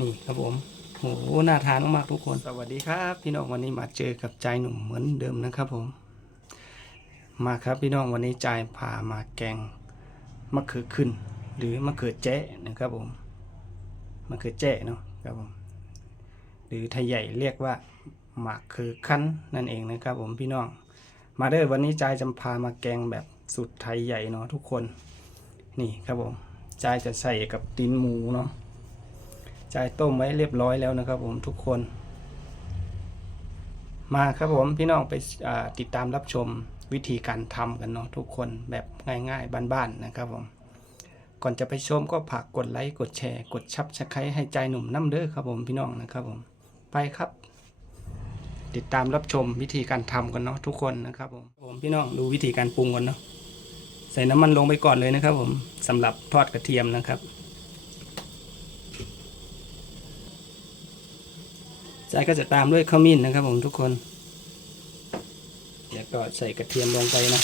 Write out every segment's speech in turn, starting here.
นี่ครับผมโหน่าทานมากๆทุกคน สวัสดีครับ พี่น้องวันนี้มาเจอกับใจหนุ่มเหมือนเดิมนะครับผม มาครับพี่น้องวันนี้ใจพามาแกงมะเขือขึ้น หรือมะเขือแจ้นะครับผมมะเขือแจ้เนาะครับผมหรือไทยใหญ่เรียกว่ามากคือคั้นนั่นเองนะครับผมพี่น้อง มาเด้อวันนี้ใจจะพามาแกงแบบสุดไทยใหญ่เนาะทุกคน นี่ครับผมใจจะใส่กับตีนหมูเนาะ จ่ายต้มไว้เรียบร้อยแล้วนะครับ ผมทุกคน มาครับผมพี่น้องไปติดตามรับชมวิธีการทำกันเนาะทุกคนแบบง่ายๆบ้านๆนะครับผมก่อนจะไปชมก็ฝากกดไลค์กดแชร์ กดชับสไครให้ใจหนุ่มน้ำเด้อครับผมพี่น้องนะครับผมไปครับ ติดตามรับชมวิธีการทำกันเนาะทุกคนนะครับผมผมพี่น้องดูวิธีการปรุงกันเนาะใส่น้ำมันลงไปก่อนเลยนะครับ ผมสำหรับทอดกระเทียมนะครับ จากก็จะตามด้วยข้าวมิ้นนะครับผมทุกคน เดี๋ยวก็ใส่กระเทียมลงไปนะ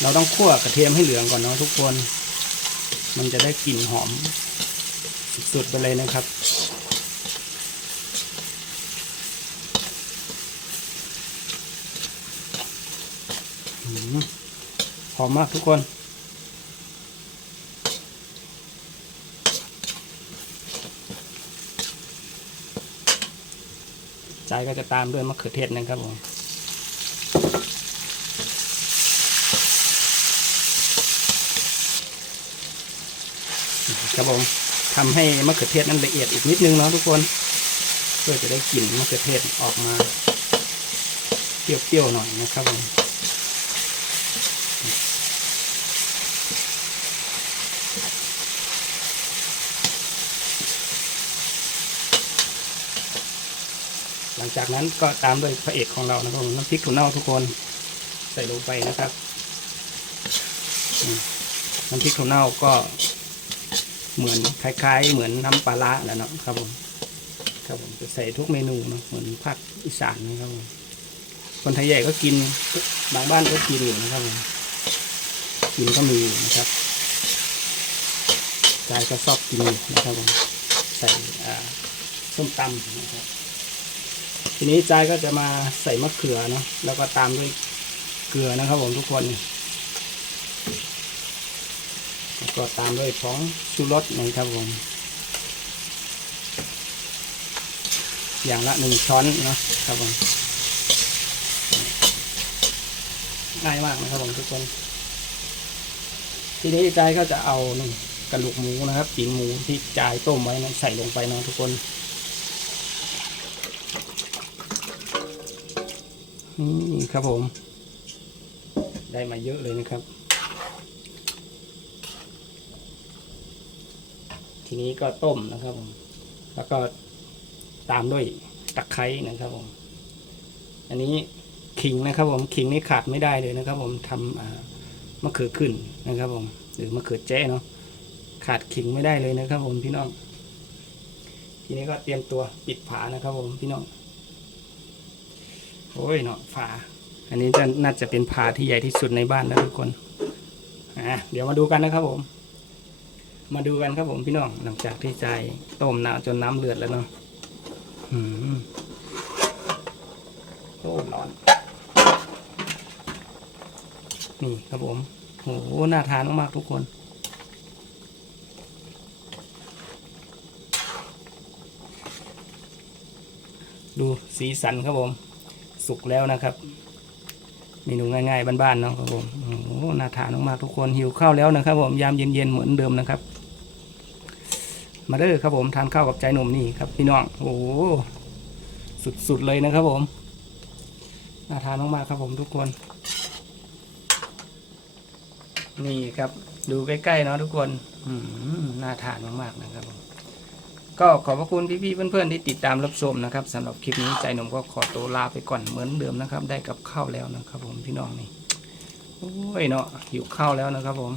เราต้องคั่วกระเทียมให้เหลืองก่อนเนาะทุกคน มันจะได้กลิ่นหอมสุดๆไปเลยนะครับหอมมากทุกคน ใจก็จะตามด้วยมะเขือเทศนะครับผมครับผมทำให้มะเขือเทศนั้นละเอียดอีกนิดนึงเนาะทุกคนเพื่อจะได้กลิ่นมะเขือเทศออกมาเปรี้ยวๆหน่อยนะครับผม ลังจากนั้นก็ตามด้วยพระเอกของเรานะครับผมน้ำพริกถั่วเน่าทุกคนใส่ลงไปนะครับน้ำพริกถั่วเน่าก็เหมือนคล้าย ๆ เหมือนน้ำปลาร้าแหล้วเนาะครับผมครับผมจะใส่ทุกเมนูเนาะเหมือนภาคอีสานนะครับผมคนไทยใหญ่ก็กินบางบ้านก็กินอยู่นะครับผมกินก็มีอนะครับกายก็ชอบกินนะครับผมใส่ส้มตำนะครับ ทีนี้ใจายก็จะมาใส่มะเขือเนาะแล้วก็ตามด้วยเกลือนะครับผมทุกคนแล้วก็ตามด้วยผงชูรสนะครับผม อย่างละหนึ่งช้อนนะครับผมง่ายมากนะครับผมทุกคน ทีนี้ใจายก็จะเอานี่กระดูกหมูนะครับจีนหมูที่จายต้มไว้นะใส่ลงไปนะทุกคน นี่ครับผม ได้มาเยอะเลยนะครับ ทีนี้ก็ต้มนะครับผม แล้วก็ตามด้วยตะไคร้นะครับผม อันนี้ขิงนะครับผมขิงนี่ขาดไม่ได้เลยนะครับ ผมทำมะเขือขึ้นนะครับ ผม หรือมะเขือแจ้เนาะขาดขิงไม่ได้เลยนะครับ ผมพี่น้อง ทีนี้ก็เตรียมตัวปิดฝานะครับ ผมพี่น้อง โอ้ยเนาะฝา อันนี้จะน่าจะเป็นฝาที่ใหญ่ที่สุดในบ้านนะทุกคนอะเดี๋ยวมาดูกันนะครับผม มาดูกันครับผมพี่น้องหลังจากที่ใจต้มน้ำจนน้ำเลือดแล้วเนาะหืมโอ้ร้อน นี่ครับผมโหน่าทานมากๆทุกคนดูสีสันครับผม สุกแล้วนะครับเมนูง่ายๆบ้านๆเนาะครับผมโอ้น่าทานมากๆทุกคนหิวข้าวแล้วนะครับ ผมยามเย็นๆเหมือนเดิมนะครับ มาเด้อครับผมทานข้าวกับใจหนุ่มนี่ครับพี่น้องโอ้โหสุดๆเลยนะครับผมน่าทานมากๆครับผมทุกคน นี่ครับ ดูใกล้ๆเนาะทุกคนอืมน่าทานมากๆนะครับผม ก็ขอบพระคุณพี่ๆเพื่อนๆที่ติดตามรับชมนะครับสำหรับคลิปนี้ใจหนุ่มก็ขอตัวลาไปก่อนเหมือนเดิมนะครับ ได้กับข้าวแล้วนะครับ ผมพี่น้องนี่โอ้ยเนาะหิวข้าวแล้วนะครับผม